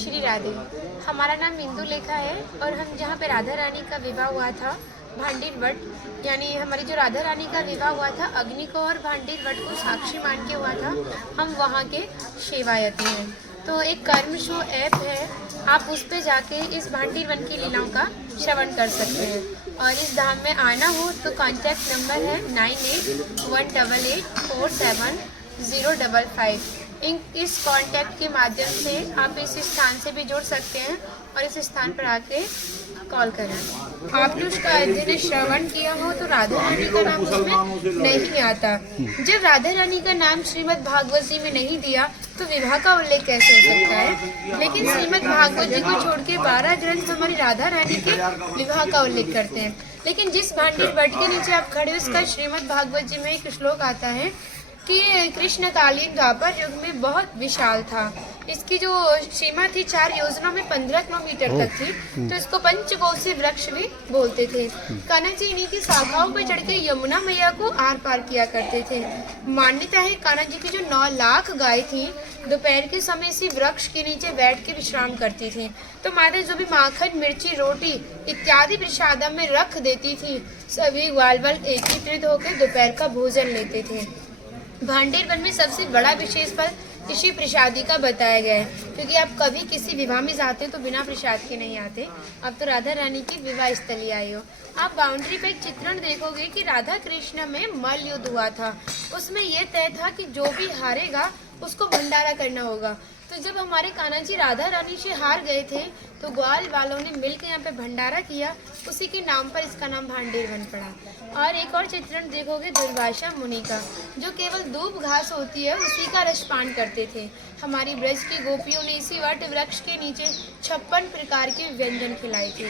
श्री राधे। हमारा नाम इंदु लेखा है और हम जहाँ पे राधा रानी का विवाह हुआ था भांडीर वट, यानी हमारी जो राधा रानी का विवाह हुआ था अग्नि को और भांडीर वट को साक्षी मान के हुआ था, हम वहाँ के सेवायती हैं। तो एक कर्म शो ऐप है, आप उस पर जाके इस भांडीर वन की लीलाओं का श्रवण कर सकते हैं। और इस धाम में आना हो तो कॉन्टैक्ट नंबर है 9818847055। इस कांटेक्ट के माध्यम से आप इस स्थान से भी जुड़ सकते हैं और इस स्थान पर आके कॉल करें। आपने उसका अध्ययन श्रवण किया हो तो राधा रानी का नाम उसमें नहीं आता। जब राधा रानी का नाम श्रीमद् भागवत जी में नहीं दिया तो विवाह का उल्लेख कैसे हो सकता है। लेकिन श्रीमद् भागवत जी को छोड़ के 12 ग्रंथ हमारी राधा रानी के विवाह का उल्लेख करते हैं। लेकिन जिस भांडीर वट के नीचे आप खड़े, उसका श्रीमद् भागवत जी में एक श्लोक आता है कि कृष्णकालीन द्वापर युग में बहुत विशाल था। इसकी जो सीमा थी 4 योजनों में 15 किलोमीटर तक थी, तो इसको पंचकोशी वृक्ष भी बोलते थे। कान्हा जी इन्हीं की शाखाओं पर चढ़ के यमुना मैया को आर पार किया करते थे। मान्यता है कान्हा जी की जो 9 लाख गाय थी दोपहर के समय इसी वृक्ष के नीचे बैठ के विश्राम करती थी। तो माता जो भी माखन, मिर्ची, रोटी इत्यादि प्रसादम में रख देती थी, सभी ग्वाल बाल एकत्रित होकर दोपहर का भोजन लेते थे। भांडीर वन में सबसे बड़ा विशेष फल इसी प्रसादी का बताया गया है, क्योंकि आप कभी किसी विवाह में जाते हो तो बिना प्रसाद के नहीं आते। अब तो राधा रानी की विवाह स्थली आई हो। आप बाउंड्री पे एक चित्रण देखोगे कि राधा कृष्ण में मल्ल युद्ध हुआ था। उसमें यह तय था कि जो भी हारेगा उसको भंडारा करना होगा। तो जब हमारे कान्हा जी राधा रानी से हार गए थे तो ग्वाल वालों ने मिलकर यहाँ पे भंडारा किया, उसी के नाम पर इसका नाम भांडीर वन पड़ा। और एक और चित्रण देखोगे दुर्वासा मुनि का, जो केवल दूब घास होती है उसी का रसपान करते थे। हमारी ब्रज की गोपियों ने इसी वट वृक्ष के नीचे 56 प्रकार के व्यंजन खिलाए थे।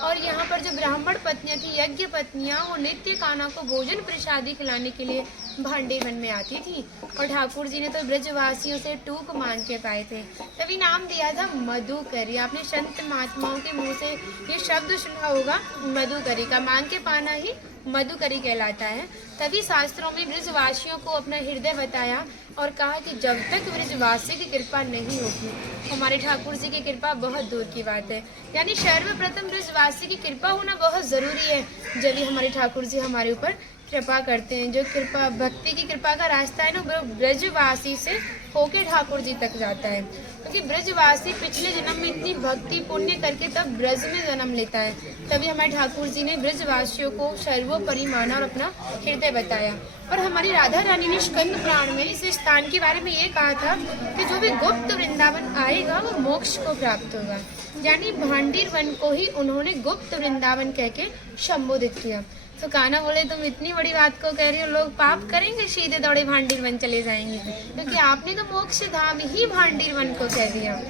और यहाँ पर जो ब्राह्मण पत्नियाँ थी, यज्ञ पत्नियाँ, वो नित्य कान्हा को भोजन प्रसादी खिलाने के लिए भांडीर वन में आती थी। और ठाकुर जी ने तो ब्रजवासियों से टूक मांग के पाए थे, तभी नाम दिया था मधुकरी। आपने संत महात्माओं के मुंह से ये शब्द सुना होगा, मधुकरी का मांग के पाना ही मधुकरी कहलाता है। तभी शास्त्रों में ब्रजवासियों को अपना हृदय बताया और कहा कि जब तक ब्रजवासी की कृपा नहीं होगी, हमारे ठाकुर जी की कृपा बहुत दूर की बात है। यानी सर्वप्रथम ब्रजवासी की कृपा होना बहुत ज़रूरी है, जब हमारे ठाकुर जी हमारे ऊपर कृपा करते हैं। जो कृपा भक्ति की कृपा का रास्ता है ना, वो ब्रजवासी से होके ठाकुर जी तक जाता है। क्योंकि ब्रजवासी पिछले जन्म में इतनी भक्ति पुण्य करके तब ब्रज में जन्म लेता है। तभी हमारे ठाकुर जी ने ब्रजवासियों को सर्वोपरि माना और अपना हृदय बताया। और हमारी राधा रानी ने स्कंद पुराण में इस स्थान के बारे में ये कहा था कि जो भी गुप्त वृंदावन आएगा वो मोक्ष को प्राप्त होगा। यानी भांडीर वन को ही उन्होंने गुप्त वृंदावन कह के संबोधित किया। तो कान्हा बोले तुम इतनी बड़ी बात को कह रही हो, लोग पाप करेंगे, सीधे दौड़े भांडीर वन चले जाएंगे, क्योंकि आपने तो मोक्ष धाम ही भांडीर वन को कह दिया।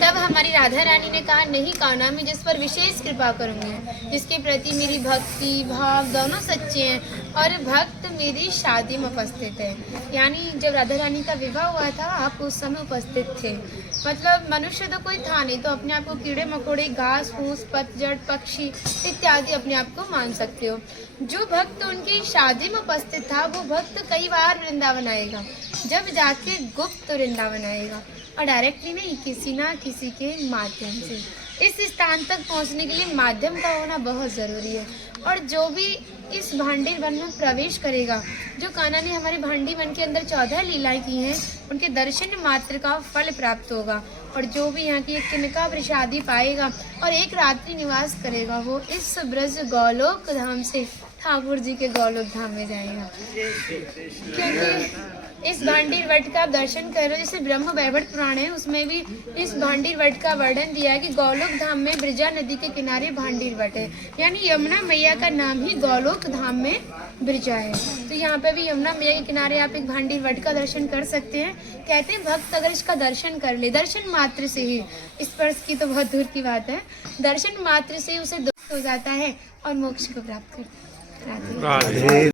तब हमारी राधा रानी ने कहा नहीं कान्हा, मैं जिस पर विशेष कृपा करूंगी, जिसके प्रति मेरी भक्ति भाव दोनों सच्चे हैं और भक्त मेरी शादी में उपस्थित है। यानी जब राधा रानी का विवाह हुआ था आप उस समय उपस्थित थे। मतलब मनुष्य तो कोई था नहीं, तो अपने आप को कीड़े मकोड़े, घास फूस, पतझड़, पक्षी इत्यादि अपने आप को मान सकते हो। जो भक्त उनकी शादी में उपस्थित था वो भक्त कई बार वृंदावन आएगा, जब जाके गुप्त वृंदावन आएगा और डायरेक्टली नहीं, किसी ना किसी के माध्यम से। इस स्थान तक पहुंचने के लिए माध्यम का होना बहुत ज़रूरी है। और जो भी इस भांडीर वन में प्रवेश करेगा, जो कान्हा ने हमारे भांडीर वन के अंदर 14 लीलाएं की हैं, उनके दर्शन मात्र का फल प्राप्त होगा। और जो भी यहाँ की एक किनका प्रसादी पाएगा और एक रात्रि निवास करेगा, वो इस ब्रज गौलोक धाम से ठाकुर जी के गौलोक धाम में जाएगा। क्योंकि इस भांडीर वट का दर्शन करो, जैसे ब्रह्म वैवर्त पुराण है उसमें भी इस भांडीर वट का वर्णन दिया है कि गौलोक धाम में ब्रजा नदी के किनारे भांडीर वट है। यानी यमुना मैया का नाम ही गौलोक धाम में ब्रजा है। तो यहाँ पे भी यमुना मैया के किनारे आप एक भांडीर वट का दर्शन कर सकते हैं। कहते हैं भक्त अगर इसका दर्शन कर ले, दर्शन मात्र से ही, स्पर्श की तो बहुत दूर की बात है, दर्शन मात्र से उसे दुख हो जाता है और मोक्ष को प्राप्त करता है।